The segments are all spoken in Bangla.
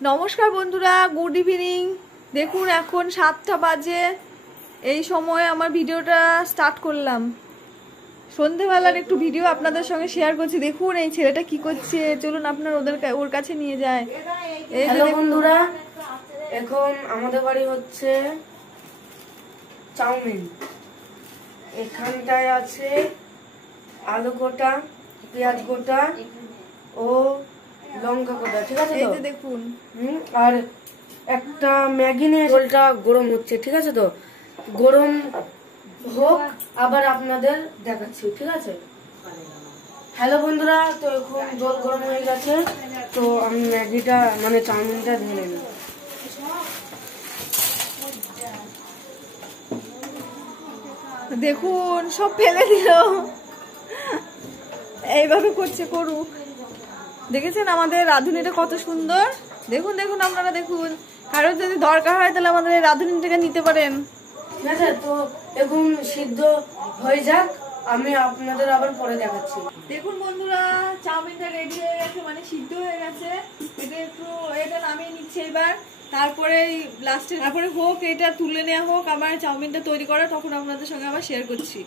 নমস্কার বন্ধুরা, গুড ইভিনিং। দেখুন এখন 7টা বাজে। এই সময় আমার ভিডিওটা স্টার্ট করলাম। সন্ধেবেলার একটু ভিডিও আপনাদের সঙ্গে শেয়ার করছি। দেখুন এই ছেলেটা কি করছে, চলুন আপনার ওর কাছে নিয়ে যায়। হ্যালো বন্ধুরা, এখন আমাদের বাড়ি হচ্ছে চাউমিন। এখানটায় আছে আলু গোটা, পেঁয়াজ গোটা ও লঙ্কা গোটা, ঠিক আছে তো? দেখুন আর একটা ম্যাগি নিয়ে ঝোলটা গরম হচ্ছে, ঠিক আছে তো? গরম হোক, আবার আপনাদের দেখাচ্ছি, ঠিক আছে? হ্যালো বন্ধুরা, তো এখন জল গরম হয়ে গেছে, তো আমি ম্যাগিটা মানে চাউমিনটা ঢেলে নিই। দেখুন সব ফেলে দিল, এইভাবে করছে, করুক। দেখেছেন আমাদের রাঁধুনিটা কত সুন্দর। দেখুন দেখুন আপনারা দেখুন, কারোর যদি দরকার হয় তাহলে আমাদের এই রাঁধুনিটাকে নিতে পারেন। ঠিক আছে, তো এখন সিদ্ধ হয়ে যাক, আমি আপনাদের আবার পরে দেখাচ্ছি। দেখুন বন্ধুরা, চাউমিনটা রেডি হয়ে গেছে, মানে সিদ্ধ হয়ে গেছে। এটা নামিয়ে নিচ্ছে এবার। তারপরে লাস্টে তারপরে হোক, এটা তুলে নেওয়া হোক, আমার চাউমিনটা তৈরি করা, তখন আপনাদের সঙ্গে আবার শেয়ার করছি।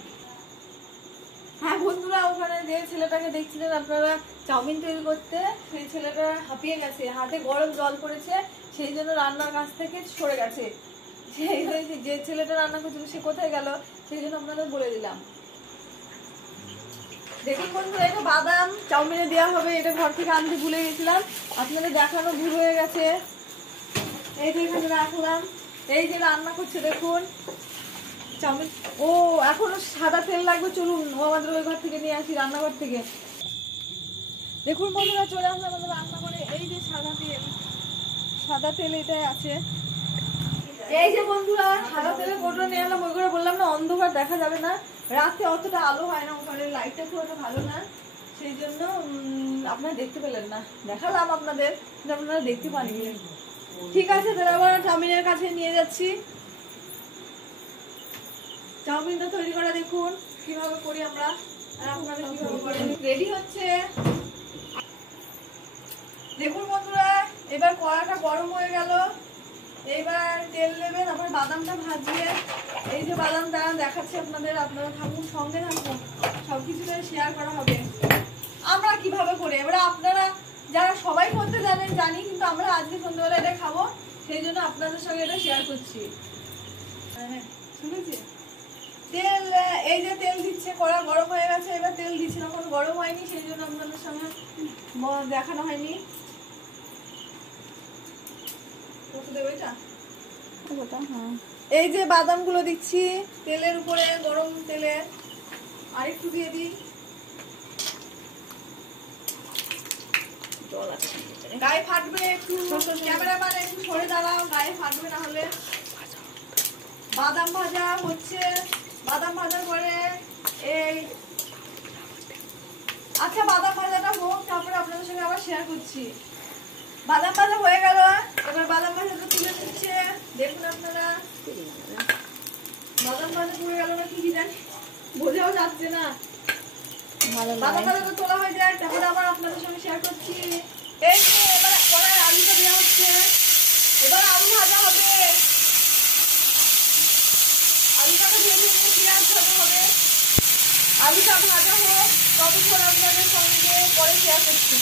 হ্যাঁ বন্ধুরা, ওখানে যে ছেলেটাকে দেখছিলেন আপনারা চাউমিন তৈরি করতে, সেই ছেলেটা হাঁপিয়ে গেছে, হাতে গরম জল পড়েছে, সেই জন্য রান্নার কাছ থেকে সরে গেছে। যে ছেলেটা রান্না করছিল সে কোথায় গেল, সেই জন্য আপনাদের বলে দিলাম। দেখুন বন্ধুরা, এটা বাদাম চাউমিনে দেওয়া হবে, এটা ঘর থেকে আনতে ভুলে গেছিলাম, আপনাদের দেখানো ভুল হয়ে গেছে। এই যে এখানে রাখলাম, এই যে রান্না করছে দেখুন চাউমিন। ও এখনো সাদা তেল লাগবে, চলুন ও আমাদের ওই ঘর থেকে নিয়ে আসি, রান্নাঘর থেকে। দেখুন বন্ধুরা, চলে আসলাম আমাদের রান্না করে। এই যে সাদা তেল এটাই আছে। এই যে বন্ধুরা, সাদা তেলের কোটো নিয়ে এলাম। ওই করে বললাম না অন্ধকার দেখা যাবে না, রাতে অতটা আলো হয় না, ওখানে লাইটটা খুব একটা ভালো না, সেই জন্য আপনারা দেখতে পেলেন না। দেখালাম আপনাদের, কিন্তু আপনারা দেখতে পাননি। ঠিক আছে, তাহলে আবার চাউমিনের কাছে নিয়ে যাচ্ছি। চাউমিনটা তৈরি করা দেখুন কিভাবে করি আমরা, আর আপনারা কিভাবে করেন। রেডি হচ্ছে দেখুন বন্ধুরা। এবার কড়াটা গরম হয়ে গেল, এবার তেল নেবেন, তারপরে বাদামটা ভাজিয়ে, এই যে বাদামটা দেখাচ্ছি আপনাদের, আপনারা থাকুন, সঙ্গে থাকুন, সবকিছুতে শেয়ার করা হবে আমরা কিভাবে করে। এবারে আপনারা যারা সবাই করতে জানেন জানি, কিন্তু আমরা আজকে সন্ধ্যাবেলা এটা খাবো, সেই জন্য আপনাদের সঙ্গে এটা শেয়ার করছি। শুনেছি তেল, এই যে তেল দিচ্ছে, কড়া গরম হয়ে গেছে, এবার তেল দিচ্ছে, এখন গরম হয়নি, সেই জন্য আপনাদের সঙ্গে দেখানো হয়নি। এই যে বাদাম গুলো দিচ্ছি তেলের উপরে, গরম তেলে আরেকটু দিয়ে দিই। গায়ে ফাটবে, একটু ক্যামেরাম্যান একটু সরে দাঁড়াও, গায়ে ফাটবে না হলে। বাদাম ভাজা হচ্ছে, বাদাম ভাজার পরে এই আচ্ছা বাদাম ভাজাটা হোক, তারপরে আপনাদের সঙ্গে আবার শেয়ার করছি। বাদাম ভাজা হয়ে গেল, এবার বাদাম ভাজাটা তুলে দিচ্ছে। দেখুন আপনারা, বাদাম ভাজা পুড়ে গেল না কি জানি, বোঝাও যাচ্ছে না। বাদাম ভাজাটা তোলা হয়ে যায়, তারপরে আবার আপনাদের সঙ্গে শেয়ার করছি। এই যে এবার কড়াই আলুটা দেওয়া হচ্ছে, এবার আলু ভাজা হবে, আলুটাকে দিয়ে দিয়ে পেঁয়াজ ভাজা হবে। আলুটা ভাজা হোক, ততক্ষণ আপনাদের সঙ্গে পরে শেয়ার করছি।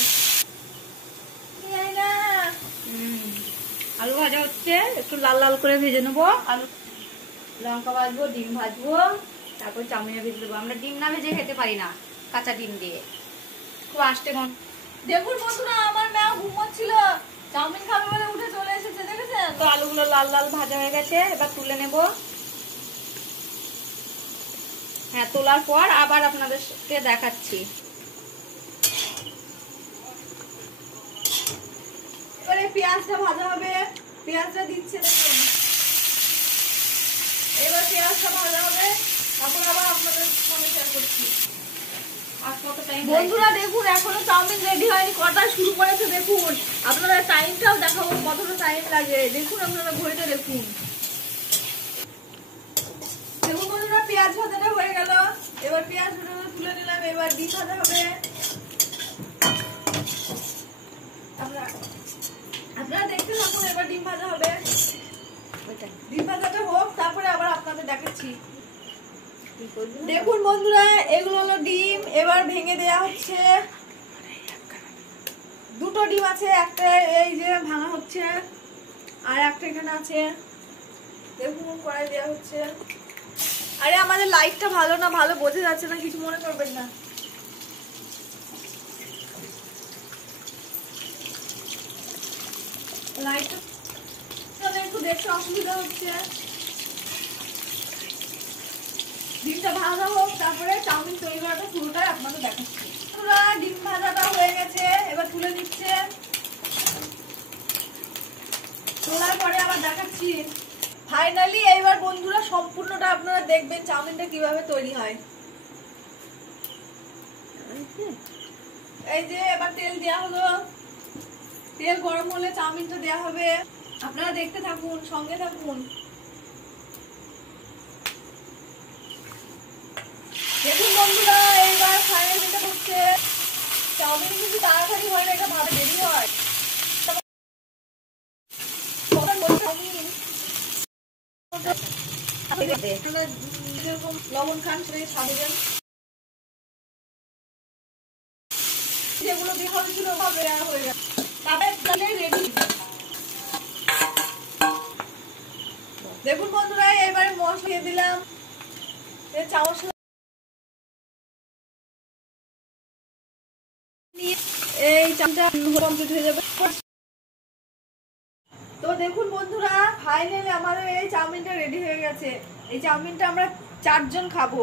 আলু ভাজা হচ্ছে, একটু লাল লাল করে ভেজে নেবো। আলু, লঙ্কা ভাজবো, ডিম ভাজবো, তারপর চাউমিনে ভেজে দেবো। আমরা ডিম না ভেজে খেতে পারি না, কাঁচা ডিম দিয়ে খুব আস্তে। দেখুন বন্ধুরা, আমার মেয়ে ঘুমোচ্ছিল, চাউমিন খাবে বলে উঠে চলে এসেছে, দেখেছেন তো? আলুগুলো লাল লাল ভাজা হয়ে গেছে, এবার তুলে নেব। হ্যাঁ, তোলার পর আবার আপনাদেরকে দেখাচ্ছি। এবারে পেঁয়াজটা ভাজা হবে, পেঁয়াজটা দিচ্ছে দেখুন। এবার পেঁয়াজটা ভাজা হবে, তারপর আবার আপনাদের সঙ্গে শেয়ার করছি। আর কত টাইম বন্ধুরা দেখুন, এখনো চাউমিন রেডি হয়নি, কটা শুরু করেছে দেখুন। আপনারা টাইমটাও দেখাবো, কতটা টাইম লাগে দেখুন, আপনারা ঘড়িটা দেখুন। দেখুন বন্ধুরা, পেঁয়াজ ভাজাটা হয়ে গেল, এবার পেঁয়াজ ভাজাটা তুলে নিলাম, এবার ডিম ভাজা হবে। আপনারা দেখতে থাকুন, এবার ডিম ভাজা হবে। ডিম ভাজাটা হোক, তারপরে আবার আপনাদের দেখাচ্ছি। দেখুন বন্ধুরা, এগুলো হলো ডিম, এবার ভেঙে দেয়া হচ্ছে। দুটো ডিম আছে, একটা এই যে ভাঙা হচ্ছে, আর একটা এখানে আছে। দেখুন কড়াই দেওয়া হচ্ছে। আরে আমাদের লাইটটা ভালো না, ভালো বোঝা যাচ্ছে না, কিছু মনে করবেন না। লাইটটা একটু দেখতে অসুবিধা হচ্ছে। ডিমটা ভাজা হোক, তারপরে চাউমিন তৈরি করাটা পুরোটাই আপনাদের দেখাচ্ছি। ডিম ভাজাটা হয়ে গেছে, এবার তুলে দিচ্ছে। তোলার পরে আবার দেখাচ্ছি। ফাইনালি এইবার বন্ধুরা সম্পূর্ণটা আপনারা দেখবেন চাউমিনটা কিভাবে তৈরি হয়। এই যে এবার তেল দেওয়া হলো, তেল গরম হলে চাউমিনটা দেওয়া হবে। আপনারা দেখতে থাকুন, সঙ্গে থাকুন। দেখুন বন্ধুরা, এইবার ফাইনাল যেটা হচ্ছে, চাউমিন কিন্তু তাড়াতাড়ি হয় না, এটা ভাবে দেরি হয়। লবণ খান সেটাই সাজাবেন। যেগুলো দিয়ে হয়েছিল হয়ে গেছে, রেডি। দেখুন বন্ধুরা, এবারে মশলা দিয়ে দিলাম। চামচ এই চামচা কমপ্লিট হয়ে যাবে। তো দেখুন বন্ধুরা, ফাইনালি আমাদের এই চাউমিনটা রেডি হয়ে গেছে। এই চাউমিনটা আমরা 4 জন খাবো।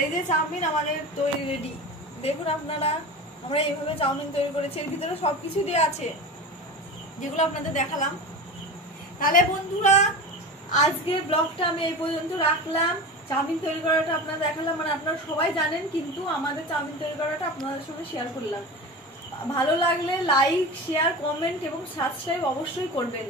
এই যে চাউমিন আমাদের তৈরি রেডি। দেখুন আপনারা, আমরা এইভাবে চাউমিন তৈরি করেছি, এর ভিতরে সবকিছু দিয়ে আছে যেগুলো আপনাদের দেখালাম। তাহলে বন্ধুরা, আজকের ব্লগটা আমি এই পর্যন্ত রাখলাম। চাউমিন তৈরি করাটা আপনারা দেখালাম, মানে আপনারা সবাই জানেন, কিন্তু আমাদের চাউমিন তৈরি করাটা আপনাদের সঙ্গে শেয়ার করলাম। ভালো লাগলে লাইক, শেয়ার, কমেন্ট এবং সাবস্ক্রাইব অবশ্যই করবেন।